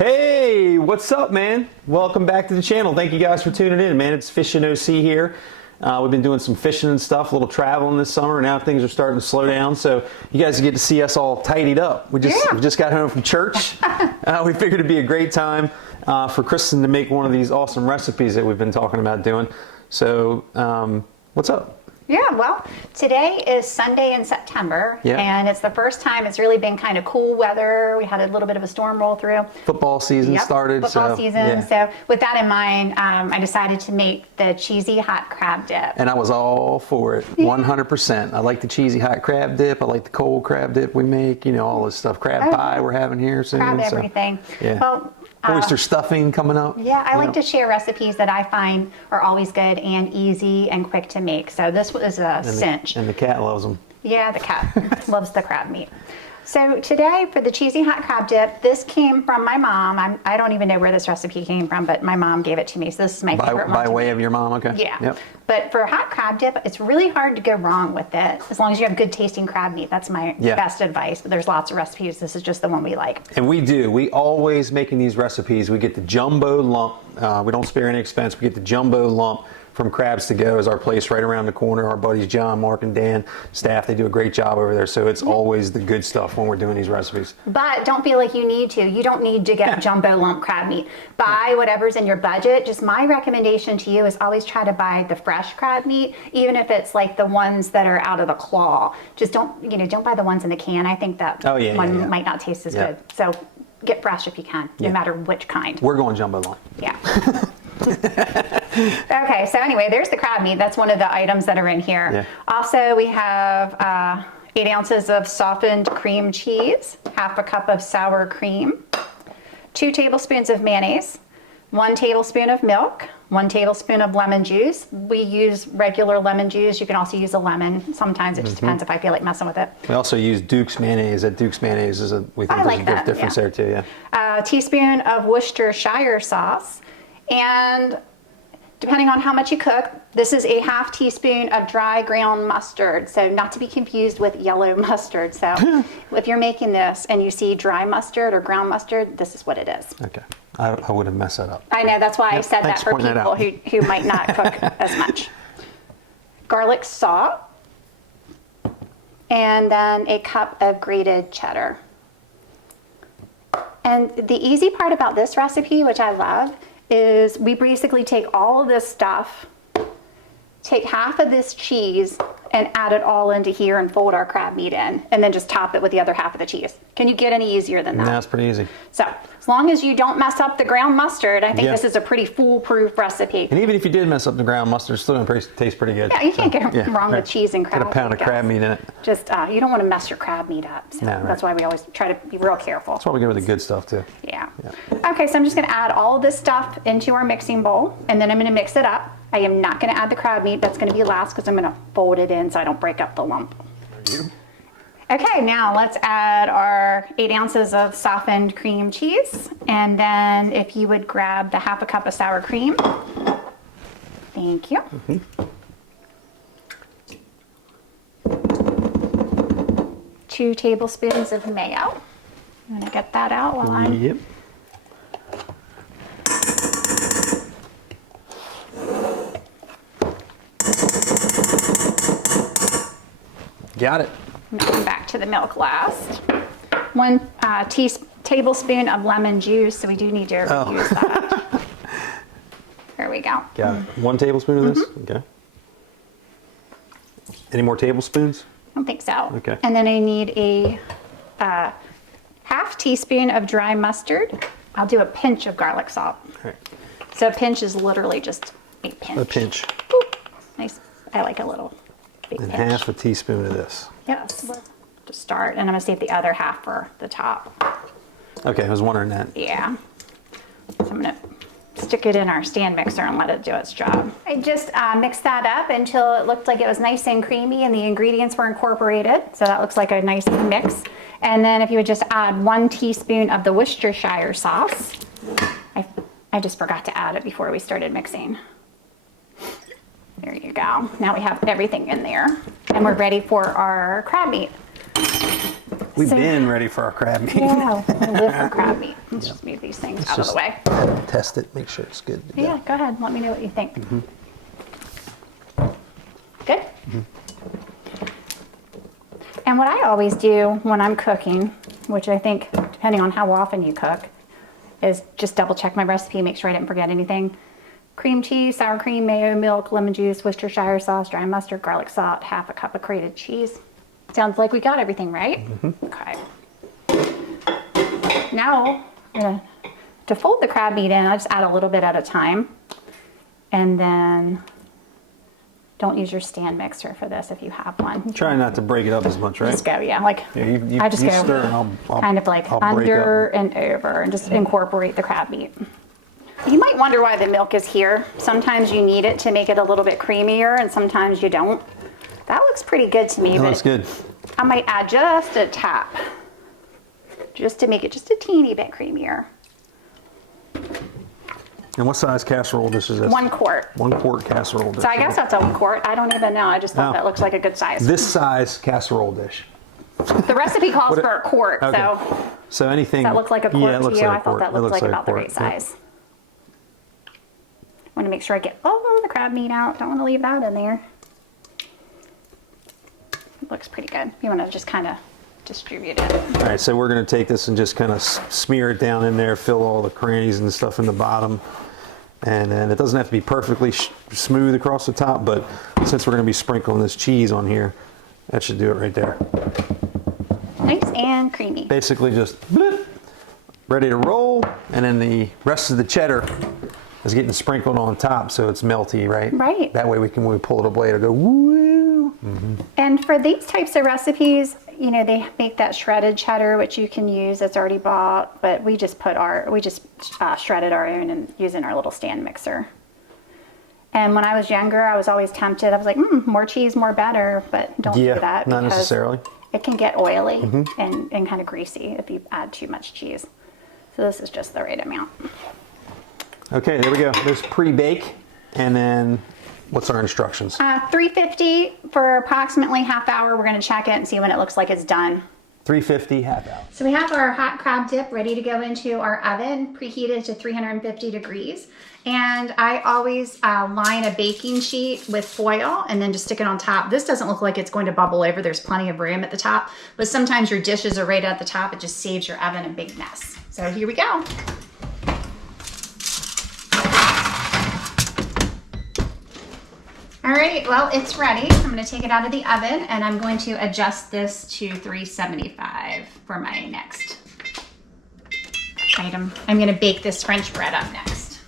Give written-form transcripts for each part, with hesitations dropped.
Hey, what's up, man? Welcome back to the channel. Thank you guys for tuning in, man. It's Fishing OC here. We've been doing some fishing and stuff, a little traveling this summer. Now things are starting to slow down, so you guys get to see us all tidied up. We just got home from church. We figured it'd be a great time for Kristen to make one of these awesome recipes that we've been talking about doing. So, what's up? Yeah, well, today is Sunday in September, and it's the first time it's really been kind of cool weather. We had a little bit of a storm roll through. Football season started. Football season. So with that in mind, I decided to make the cheesy hot crab dip. And I was all for it, 100%. I like the cheesy hot crab dip. I like the cold crab dip we make, you know, all this stuff. Crab pie we're having here soon. Crab everything. Yeah. Well, oyster stuffing coming up. Yeah, I like to share recipes that I find are always good and easy and quick to make. So this was a cinch. And the cat loves them. Yeah, the cat loves the crab meat. So today for the cheesy hot crab dip, this came from my mom. I don't even know where this recipe came from, but my mom gave it to me. So this is my favorite one. By way of your mom, okay. Yeah. Yep. But for hot crab dip, it's really hard to go wrong with it. As long as you have good tasting crab meat, that's my best advice. But there's lots of recipes. This is just the one we like. And we do. We always making these recipes. We get the jumbo lump. We don't spare any expense. We get the jumbo lump from Crabs to Go is our place right around the corner. Our buddies John, Mark, and Dan, staff, they do a great job over there. So it's always the good stuff when we're doing these recipes. But don't feel like you need to. You don't need to get jumbo lump crab meat. Buy whatever's in your budget. Just my recommendation to you is always try to buy the fresh crab meat, even if it's like the ones that are out of the claw. Just don't buy the ones in the can. I think that one might not taste as good. So get fresh if you can, no matter which kind. We're going jumbo lump. Yeah. Okay, so anyway, there's the crab meat. That's one of the items that are in here. Yeah. Also, we have 8 ounces of softened cream cheese, half a cup of sour cream, 2 tablespoons of mayonnaise, 1 tablespoon of milk, 1 tablespoon of lemon juice. We use regular lemon juice. You can also use a lemon. Sometimes it just depends if I feel like messing with it. We also use Duke's mayonnaise. That Duke's mayonnaise is we think there's a big difference there too. Yeah. A teaspoon of Worcestershire sauce, and depending on how much you cook, this is a half teaspoon of dry ground mustard. So not to be confused with yellow mustard. So if you're making this and you see dry mustard or ground mustard, this is what it is. Okay. I would have messed that up. I know, that's why I said that for people who might not cook as much. Garlic salt, and then a cup of grated cheddar. And the easy part about this recipe, which I love, is we basically take all of this stuff, take half of this cheese and add it all into here and fold our crab meat in, and then just top it with the other half of the cheese. Can you get any easier than that? That's pretty easy. So as long as you don't mess up the ground mustard, I think this is a pretty foolproof recipe. And even if you did mess up the ground mustard, it's still going to taste pretty good. Yeah, you can't get wrong with cheese and crab. Get a pound of crab meat in it. Just, you don't want to mess your crab meat up. So that's why we always try to be real careful. That's why we go with the good stuff too. Yeah. Okay, so I'm just going to add all of this stuff into our mixing bowl, and then I'm going to mix it up. I am not going to add the crab meat. That's going to be last because I'm going to fold it in so I don't break up the lump. Okay, now let's add our 8 ounces of softened cream cheese. And then if you would grab the half a cup of sour cream. Thank you. 2 tablespoons of mayo. I'm going to get that out while I'm... Got it. Now back to the milk last. 1 tablespoon of lemon juice, so we do need to use that. There we go. Got it. 1 tablespoon of this? Okay. Any more tablespoons? I don't think so. Okay. And then I need a half teaspoon of dry mustard. I'll do a pinch of garlic salt. All right. So a pinch is literally just a pinch. A pinch. Boop. Nice. I like a little big pinch. And half a teaspoon of this. Yes. To start, and I'm going to save the other half for the top. Okay, I was wondering that. Yeah. So I'm going to stick it in our stand mixer and let it do its job. I just mixed that up until it looked like it was nice and creamy and the ingredients were incorporated. So that looks like a nice mix. And then if you would just add 1 teaspoon of the Worcestershire sauce. I just forgot to add it before we started mixing. There you go. Now we have everything in there and we're ready for our crab meat. We've been ready for our crab meat. Yeah, I live for crab meat. Let's just move these things out of the way. Test it, make sure it's good. Yeah, go ahead. Let me know what you think. Good? And what I always do when I'm cooking, which I think, depending on how often you cook, is just double check my recipe, make sure I didn't forget anything. Cream cheese, sour cream, mayo, milk, lemon juice, Worcestershire sauce, dry mustard, garlic salt, half a cup of grated cheese. Sounds like we got everything, right? Okay. Now, to fold the crab meat in, I just add a little bit at a time. And then don't use your stand mixer for this if you have one. Try not to break it up as much, right? Just go, yeah. Like, I just go stir and I'll kind of like I'll break under up. and over and just incorporate the crab meat. You might wonder why the milk is here. Sometimes you need it to make it a little bit creamier and sometimes you don't. That looks pretty good to me. That looks good. I might add just a tap just to make it just a teeny bit creamier. And what size casserole dish is this? 1 quart. 1 quart casserole dish. So I guess that's a quart. I don't even know. I just thought that looks like a good size. This size casserole dish. The recipe calls for a quart, so So anything does that look like a quart yeah, it to looks you? like I thought that looked like about the right Yep. size. Want to make sure I get all of the crab meat out. Don't want to leave that in there. It looks pretty good. You want to just kind of distribute it. All right, so we're going to take this and just kind of smear it down in there, fill all the crannies and stuff in the bottom. And then it doesn't have to be perfectly smooth across the top, but since we're going to be sprinkling this cheese on here, that should do it right there. Nice and creamy. Basically just bloop, ready to roll, and then the rest of the cheddar is getting sprinkled on top so it's melty, right? Right. That way we can, when we pull it away, it'll go woo. And for these types of recipes, you know, they make that shredded cheddar, which you can use that's already bought, but we just shredded our own and using our little stand mixer. And when I was younger, I was always tempted. I was like, more cheese, more better, but don't do that. Not necessarily. It can get oily and kind of greasy if you add too much cheese. So this is just the right amount. Okay, there we go. There's pre-bake, and then what's our instructions? 350 for approximately half hour. We're going to check it and see when it looks like it's done. 350, half hour. So we have our hot crab dip ready to go into our oven, preheated to 350 degrees. And I always line a baking sheet with foil and then just stick it on top. This doesn't look like it's going to bubble over. There's plenty of room at the top, but sometimes your dishes are right at the top. It just saves your oven a big mess. So here we go. All right, well, it's ready. I'm going to take it out of the oven and I'm going to adjust this to 375 for my next item. I'm going to bake this French bread up next.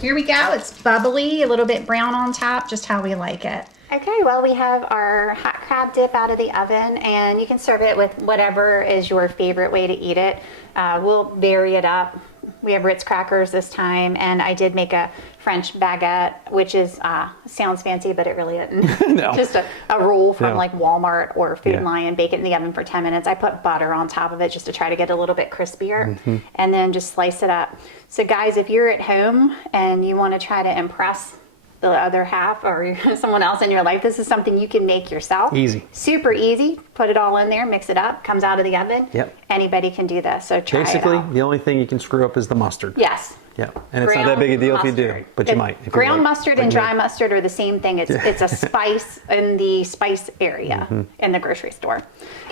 Here we go. It's bubbly, a little bit brown on top, just how we like it. Okay, well, we have our hot crab dip out of the oven and you can serve it with whatever is your favorite way to eat it. We'll vary it up. We have Ritz crackers this time, and I did make a French baguette, which is sounds fancy, but it really isn't. No. Just a roll from No. like Walmart or Food Lion. Bake it in the oven for 10 minutes. I put butter on top of it just to try to get a little bit crispier, and then just slice it up. So guys, if you're at home and you want to try to impress the other half or someone else in your life, this is something you can make yourself. Easy. Super easy. Put it all in there, mix it up, comes out of the oven. Yep. Anybody can do this, so try Basically, it out. the only thing you can screw up is the mustard. Yes. Yeah, and it's not that big a deal if you do, but you might. If Ground you're mustard and dry mustard are the same thing. It's a spice in the spice area in the grocery store.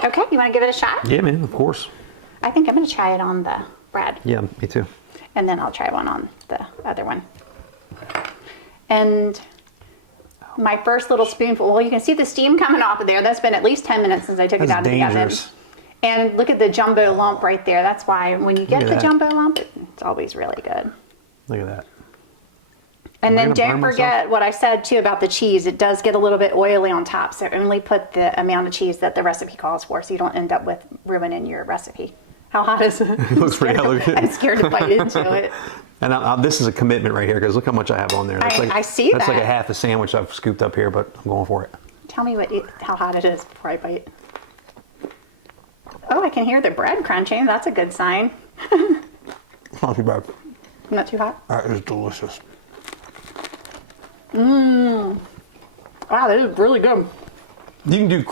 Okay, you want to give it a shot? Yeah, man, of course. I think I'm going to try it on the bread. Yeah, me too. And then I'll try one on the other one. And my first little spoonful, well, you can see the steam coming off of there. That's been at least 10 minutes since I took it out of the oven. Dangerous. And look at the jumbo lump right there. That's why when you get Look the at that. jumbo lump, it's always really good. Look at that. And Am I then gonna don't burn forget myself? what I said too about the cheese. It does get a little bit oily on top, so only put the amount of cheese that the recipe calls for so you don't end up with ruining your recipe. How hot is it? It looks pretty elegant. I'm scared to bite into it. And this is a commitment right here because look how much I have on there. That's I see That's like that. a half a sandwich I've scooped up here, but I'm going for it. Tell me how hot it is before I bite. Oh, I can hear the bread crunching. That's a good sign. Not too bad. Not too hot? That is delicious. Wow, that is really good. You can do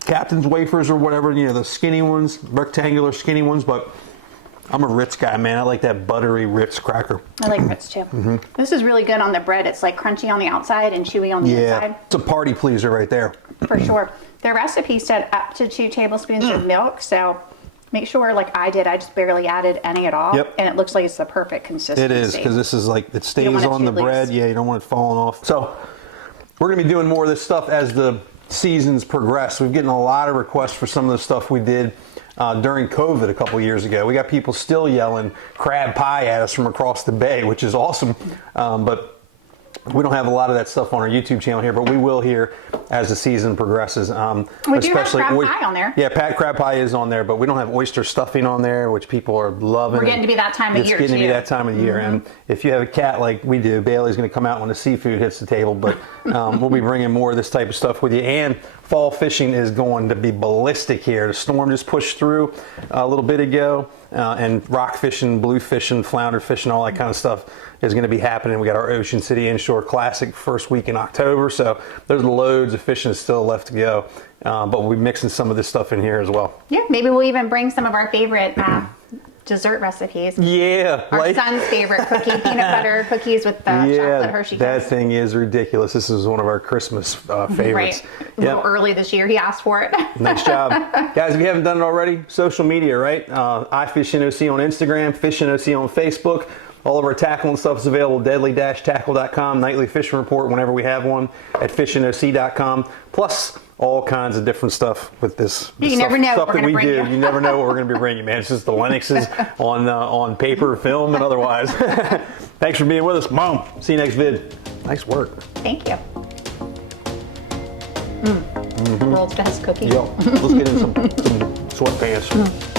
Captain's wafers or whatever, you know, the skinny ones, rectangular skinny ones, but I'm a Ritz guy, man. I like that buttery Ritz cracker. I like Ritz too. This is really good on the bread. It's like crunchy on the outside and chewy on the inside. It's a party pleaser right there. For sure. The recipe said up to 2 tablespoons of milk, so make sure, like I did, I just barely added any at all. Yep. And it looks like it's the perfect consistency. It is, because this is like, it stays want it on the too bread. loose. Yeah, you don't want it falling off. So we're going to be doing more of this stuff as the seasons progress. We've getting a lot of requests for some of the stuff we did during COVID a couple years ago. We got people still yelling crab pie at us from across the bay, which is awesome. But we don't have a lot of that stuff on our YouTube channel here, but we will here as the season progresses. We do have crab pie on there. Yeah, crab pie is on there, but we don't have oyster stuffing on there, which people are loving. We're getting to be that time of year, It's getting to be too. that time of the year. And if you have a cat like we do, Bailey's going to come out when the seafood hits the table. But we'll be bringing more of this type of stuff with you. And fall fishing is going to be ballistic here. The storm just pushed through a little bit ago. And rock fishing, blue fishing, flounder fishing, all that kind of stuff is going to be happening. We got our Ocean City Inshore Classic first week in October, so there's loads of fishing still left to go. But we'll be mixing some of this stuff in here as well. Yeah, maybe we'll even bring some of our favorite dessert recipes. Yeah. Our son's favorite cookie, peanut butter cookies with the chocolate Hershey that kisses. thing is ridiculous. This is one of our Christmas favorites. Right. A little early this year, he asked for it. Nice job. Guys, if you haven't done it already, social media, right? iFishNOC on Instagram, FishNOC on Facebook. All of our tackle and stuff is available at deadly-tackle.com. Nightly fishing report whenever we have one at fishnoc.com. Plus all kinds of different stuff with this. You never know what we're that gonna we bring do. you. You never know what we're going to be bringing, man. It's just the Lennoxes on paper, film, and otherwise. Thanks for being with us. Mom, see you next vid. Nice work. Thank you. World's best cookie. Yo, let's get in some sweatpants.